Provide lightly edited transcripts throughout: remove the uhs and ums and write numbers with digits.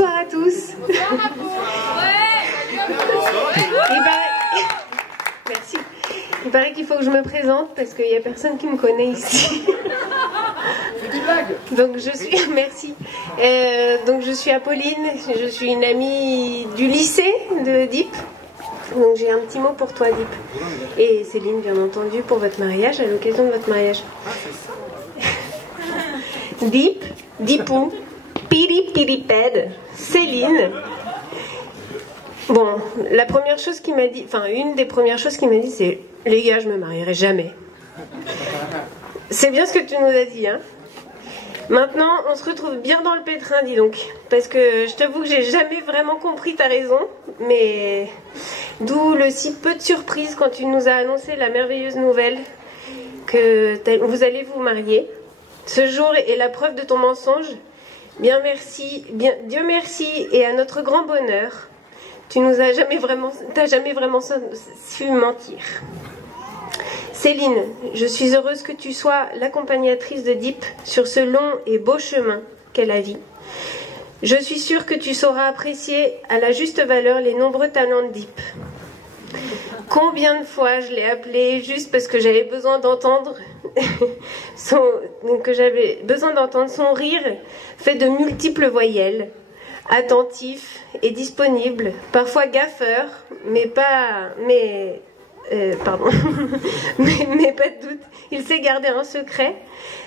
Bonsoir à tous. Merci. Il paraît qu'il faut que je me présente parce qu'il n'y a personne qui me connaît ici. Donc je suis, merci. Donc je suis Apolline, je suis une amie du lycée de Dieppe. Donc j'ai un petit mot pour toi, Dieppe. Et Céline, bien entendu, pour votre mariage, à l'occasion de votre mariage. Dieppe, Diepou, Piri Piripède, Céline. Bon, la première chose qu'il m'a dit, enfin une des premières choses qu'il m'a dit, c'est « Les gars, je me marierai jamais ». C'est bien ce que tu nous as dit, hein. Maintenant, on se retrouve bien dans le pétrin, dis donc. Parce que je t'avoue que j'ai jamais vraiment compris ta raison, mais d'où le si peu de surprise quand tu nous as annoncé la merveilleuse nouvelle que vous allez vous marier. Ce jour est la preuve de ton mensonge. Bien merci, Dieu merci, et à notre grand bonheur, tu nous as jamais vraiment su mentir. Céline, je suis heureuse que tu sois l'accompagnatrice de Dieppe sur ce long et beau chemin qu'est la vie. Je suis sûre que tu sauras apprécier à la juste valeur les nombreux talents de Dieppe. Combien de fois je l'ai appelé juste parce que j'avais besoin d'entendre son rire fait de multiples voyelles, attentif et disponible, parfois gaffeur, mais pas de doute, il sait garder un secret.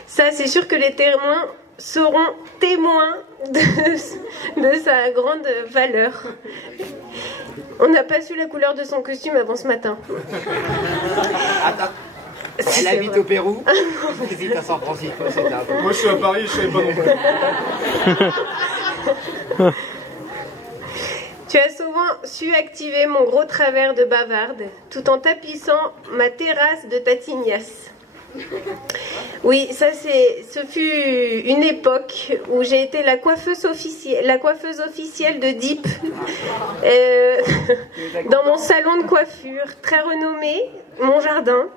Ça, c'est sûr que les témoins seront témoins de sa grande valeur. On n'a pas su la couleur de son costume avant ce matin. Attends, elle habite au Pérou. Visite à San Francisco. Moi, je suis à Paris, je savais pas non plus. Tu as souvent su activer mon gros travers de bavarde, tout en tapissant ma terrasse de tatignasse. Oui, ce fut une époque où j'ai été la coiffeuse officielle de Dieppe dans mon salon de coiffure, très renommé, mon jardin,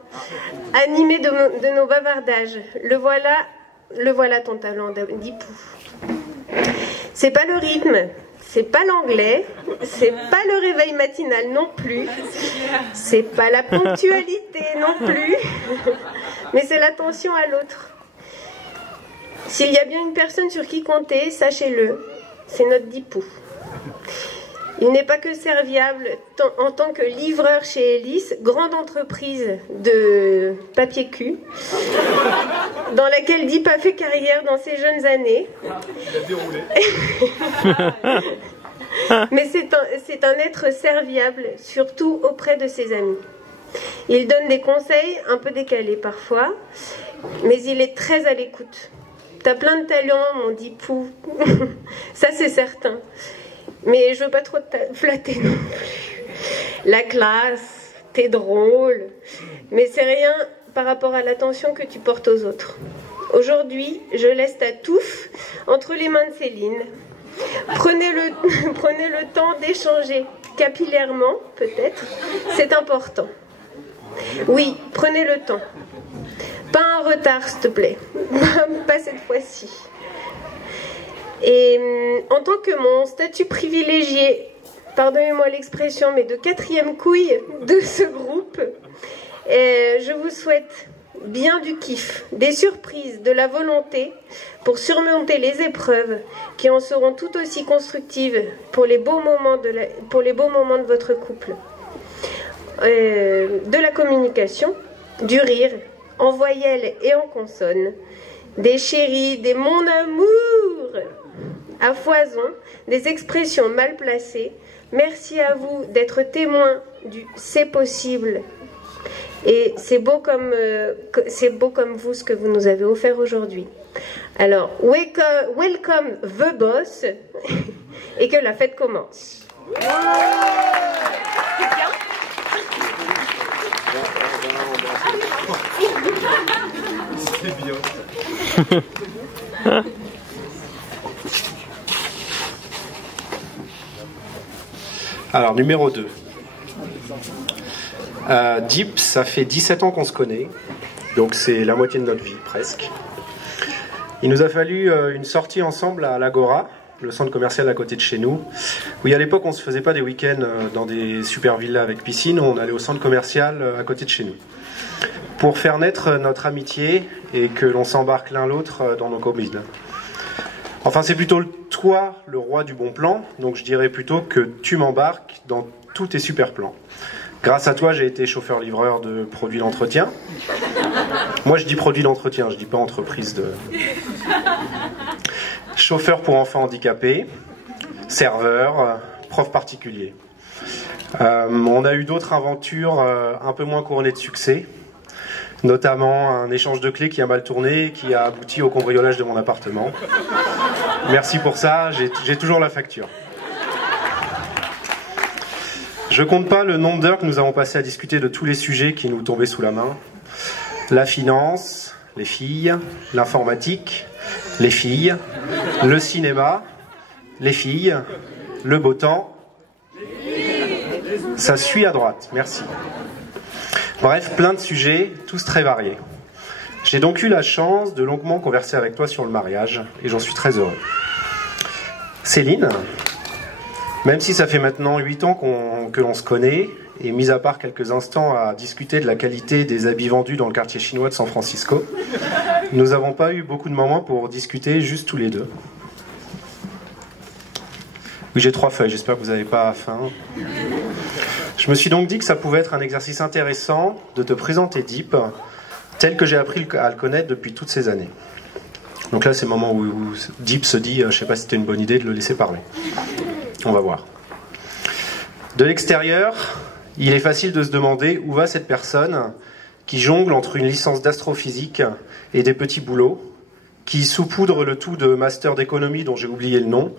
animé de nos bavardages. Le voilà ton talent, Diepou. C'est pas le rythme. C'est pas l'anglais, c'est pas le réveil matinal non plus, c'est pas la ponctualité non plus, mais c'est l'attention à l'autre. S'il y a bien une personne sur qui compter, sachez-le, c'est notre Diepou. Il n'est pas que serviable en tant que livreur chez Elis, grande entreprise de papier cul, dans laquelle Dieppe a fait carrière dans ses jeunes années. Il a déroulé. Mais c'est un être serviable, surtout auprès de ses amis. Il donne des conseils un peu décalés parfois, mais il est très à l'écoute. T'as plein de talents, mon Diepou. Ça, c'est certain. Mais je veux pas trop te flatter non plus. La classe, t'es drôle, mais c'est rien par rapport à l'attention que tu portes aux autres. Aujourd'hui, je laisse ta touffe entre les mains de Céline. Prenez le temps d'échanger capillairement, peut-être. C'est important. Oui, prenez le temps. Pas un retard, s'il te plaît. Pas cette fois-ci. Et en tant que mon statut privilégié, pardonnez-moi l'expression, mais de quatrième couille de ce groupe, je vous souhaite bien du kiff, des surprises, de la volonté pour surmonter les épreuves qui en seront tout aussi constructives pour les beaux moments de votre couple. De la communication, du rire, en voyelles et en consonnes, des chéris, des mon amour à foison, des expressions mal placées. Merci à vous d'être témoins du c'est possible. Et c'est beau comme vous ce que vous nous avez offert aujourd'hui. Alors, welcome the boss et que la fête commence. C'est bien. Alors, numéro 2. Dieppe, ça fait 17 ans qu'on se connaît, donc c'est la moitié de notre vie, presque. Il nous a fallu une sortie ensemble à l'Agora le centre commercial à côté de chez nous. Oui, à l'époque, on ne se faisait pas des week-ends dans des super villas avec piscine, on allait au centre commercial à côté de chez nous. Pour faire naître notre amitié et que l'on s'embarque l'un l'autre dans nos communes. Enfin, c'est plutôt toi le roi du bon plan, donc je dirais plutôt que tu m'embarques dans tous tes super plans. Grâce à toi, j'ai été chauffeur-livreur de produits d'entretien. Moi, je dis produits d'entretien, je dis pas entreprise de... Chauffeur pour enfants handicapés, serveur, prof particulier. On a eu d'autres aventures un peu moins couronnées de succès, notamment un échange de clés qui a mal tourné et qui a abouti au cambriolage de mon appartement. Merci pour ça, j'ai toujours la facture. Je compte pas le nombre d'heures que nous avons passé à discuter de tous les sujets qui nous tombaient sous la main. La finance, les filles, l'informatique, les filles, le cinéma, les filles, le beau temps. Ça suit à droite, merci. Bref, plein de sujets, tous très variés. J'ai donc eu la chance de longuement converser avec toi sur le mariage, et j'en suis très heureux. Céline, même si ça fait maintenant 8 ans que l'on se connaît, et mis à part quelques instants à discuter de la qualité des habits vendus dans le quartier chinois de San Francisco, nous n'avons pas eu beaucoup de moments pour discuter juste tous les deux. Oui, j'ai 3 feuilles, j'espère que vous n'avez pas faim. Je me suis donc dit que ça pouvait être un exercice intéressant de te présenter Deep, tel que j'ai appris à le connaître depuis toutes ces années. Donc là, c'est le moment où Deep se dit, je ne sais pas si c'était une bonne idée de le laisser parler. On va voir. De l'extérieur, il est facile de se demander où va cette personne qui jongle entre une licence d'astrophysique et des petits boulots, qui saupoudre le tout de master d'économie dont j'ai oublié le nom,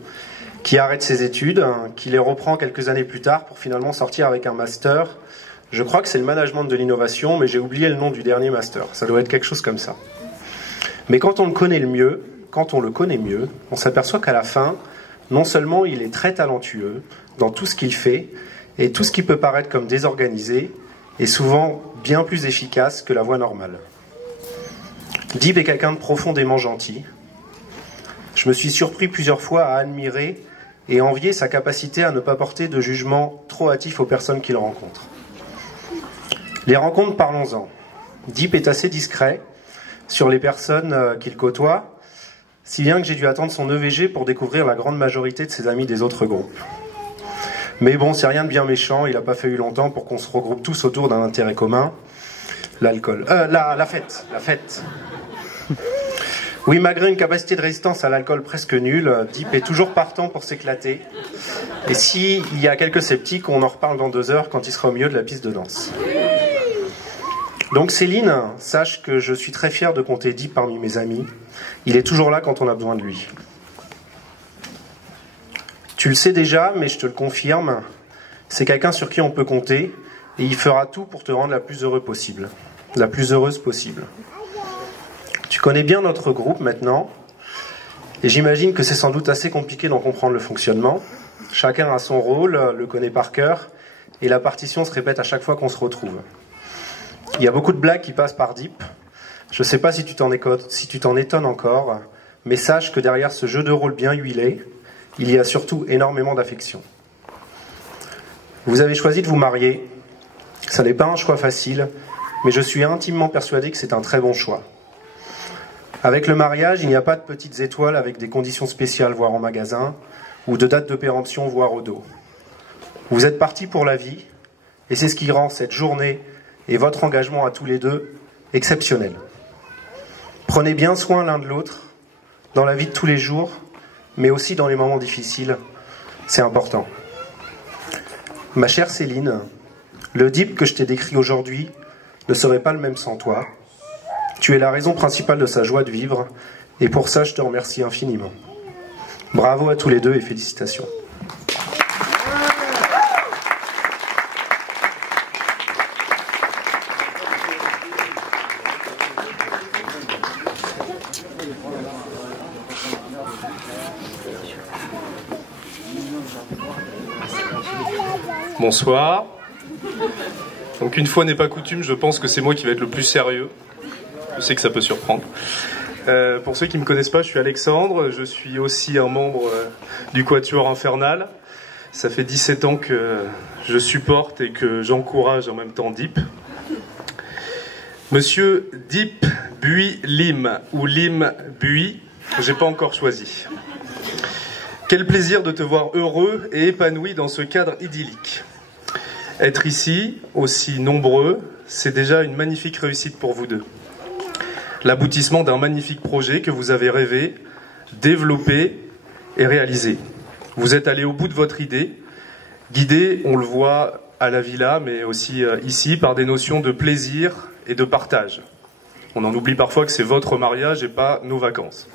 qui arrête ses études, qui les reprend quelques années plus tard pour finalement sortir avec un master. Je crois que c'est le management de l'innovation, mais j'ai oublié le nom du dernier master. Ça doit être quelque chose comme ça. Mais quand on le connaît mieux, on s'aperçoit qu'à la fin, non seulement il est très talentueux dans tout ce qu'il fait, et tout ce qui peut paraître comme désorganisé est souvent bien plus efficace que la voie normale. Deep est quelqu'un de profondément gentil. Je me suis surpris plusieurs fois à admirer et envier sa capacité à ne pas porter de jugement trop hâtif aux personnes qu'il rencontre. Les rencontres, parlons-en. Deep est assez discret sur les personnes qu'il côtoie, si bien que j'ai dû attendre son EVG pour découvrir la grande majorité de ses amis des autres groupes. Mais bon, c'est rien de bien méchant, il n'a pas fallu longtemps pour qu'on se regroupe tous autour d'un intérêt commun, l'alcool. La fête. Oui, malgré une capacité de résistance à l'alcool presque nulle, Deep est toujours partant pour s'éclater. Et s'il y a quelques sceptiques, on en reparle dans 2 heures quand il sera au milieu de la piste de danse. Donc Céline, sache que je suis très fier de compter Deep parmi mes amis. Il est toujours là quand on a besoin de lui. Tu le sais déjà, mais je te le confirme, c'est quelqu'un sur qui on peut compter et il fera tout pour te rendre la plus heureuse possible. Tu connais bien notre groupe maintenant et j'imagine que c'est sans doute assez compliqué d'en comprendre le fonctionnement. Chacun a son rôle, le connaît par cœur et la partition se répète à chaque fois qu'on se retrouve. Il y a beaucoup de blagues qui passent par Deep. Je ne sais pas si tu t'en étonnes encore, mais sache que derrière ce jeu de rôle bien huilé, il y a surtout énormément d'affection. Vous avez choisi de vous marier. Ça n'est pas un choix facile, mais je suis intimement persuadé que c'est un très bon choix. Avec le mariage, il n'y a pas de petites étoiles avec des conditions spéciales, voire en magasin, ou de date de péremption, voire au dos. Vous êtes partis pour la vie, et c'est ce qui rend cette journée et votre engagement à tous les deux exceptionnel. Prenez bien soin l'un de l'autre, dans la vie de tous les jours, mais aussi dans les moments difficiles, c'est important. Ma chère Céline, le Deep que je t'ai décrit aujourd'hui ne serait pas le même sans toi. Tu es la raison principale de sa joie de vivre, et pour ça je te remercie infiniment. Bravo à tous les deux et félicitations. Bonsoir. Donc une fois n'est pas coutume, je pense que c'est moi qui vais être le plus sérieux. Je sais que ça peut surprendre. Pour ceux qui ne me connaissent pas, je suis Alexandre, je suis aussi un membre du Quatuor Infernal. Ça fait 17 ans que je supporte et que j'encourage en même temps Deep. Monsieur Deep Buis Lim, ou Lim Buis, j'ai pas encore choisi. Quel plaisir de te voir heureux et épanoui dans ce cadre idyllique. Être ici, aussi nombreux, c'est déjà une magnifique réussite pour vous deux. L'aboutissement d'un magnifique projet que vous avez rêvé, développé et réalisé. Vous êtes allé au bout de votre idée, guidé, on le voit à la villa, mais aussi ici, par des notions de plaisir et de partage. On en oublie parfois que c'est votre mariage et pas nos vacances.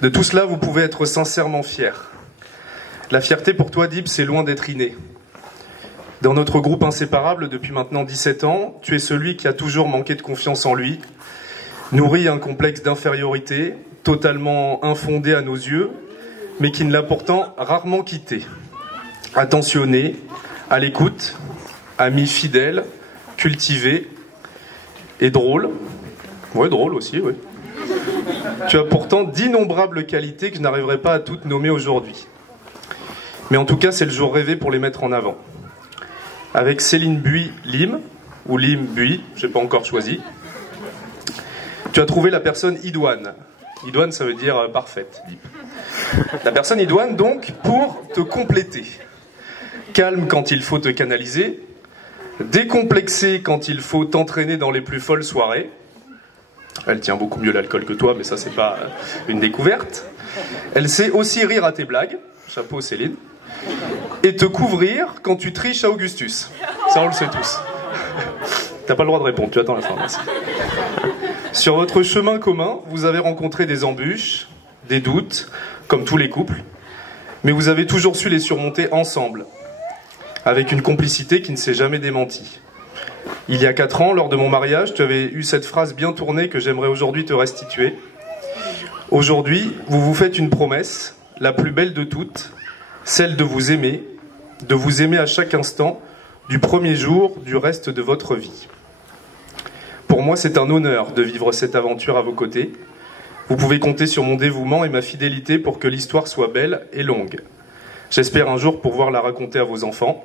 De tout cela, vous pouvez être sincèrement fier. La fierté pour toi, Deep, c'est loin d'être inné. Dans notre groupe inséparable, depuis maintenant 17 ans, tu es celui qui a toujours manqué de confiance en lui, nourri un complexe d'infériorité, totalement infondé à nos yeux, mais qui ne l'a pourtant rarement quitté. Attentionné, à l'écoute, ami fidèle, cultivé et drôle. Ouais, drôle aussi, oui. Tu as pourtant d'innombrables qualités que je n'arriverai pas à toutes nommer aujourd'hui. Mais en tout cas, c'est le jour rêvé pour les mettre en avant. Avec Céline Buis-Lim, ou Lim-Buis, je n'ai pas encore choisi, tu as trouvé la personne idoine. Idoine, ça veut dire parfaite. La personne idoine, donc, pour te compléter. Calme quand il faut te canaliser, décomplexé quand il faut t'entraîner dans les plus folles soirées. Elle tient beaucoup mieux l'alcool que toi, mais ça, c'est pas une découverte. Elle sait aussi rire à tes blagues, chapeau Céline, et te couvrir quand tu triches à Augustus. Ça, on le sait tous. T'as pas le droit de répondre, tu attends la fin. Merci. Sur votre chemin commun, vous avez rencontré des embûches, des doutes, comme tous les couples, mais vous avez toujours su les surmonter ensemble, avec une complicité qui ne s'est jamais démentie. Il y a 4 ans, lors de mon mariage, tu avais eu cette phrase bien tournée que j'aimerais aujourd'hui te restituer. Aujourd'hui, vous vous faites une promesse, la plus belle de toutes, celle de vous aimer à chaque instant, du premier jour, du reste de votre vie. Pour moi, c'est un honneur de vivre cette aventure à vos côtés. Vous pouvez compter sur mon dévouement et ma fidélité pour que l'histoire soit belle et longue. J'espère un jour pouvoir la raconter à vos enfants,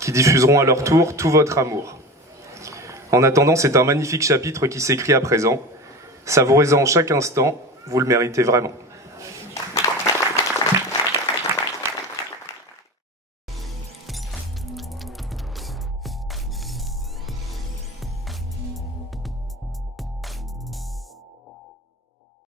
qui diffuseront à leur tour tout votre amour. En attendant, c'est un magnifique chapitre qui s'écrit à présent. Savourez-en chaque instant, vous le méritez vraiment.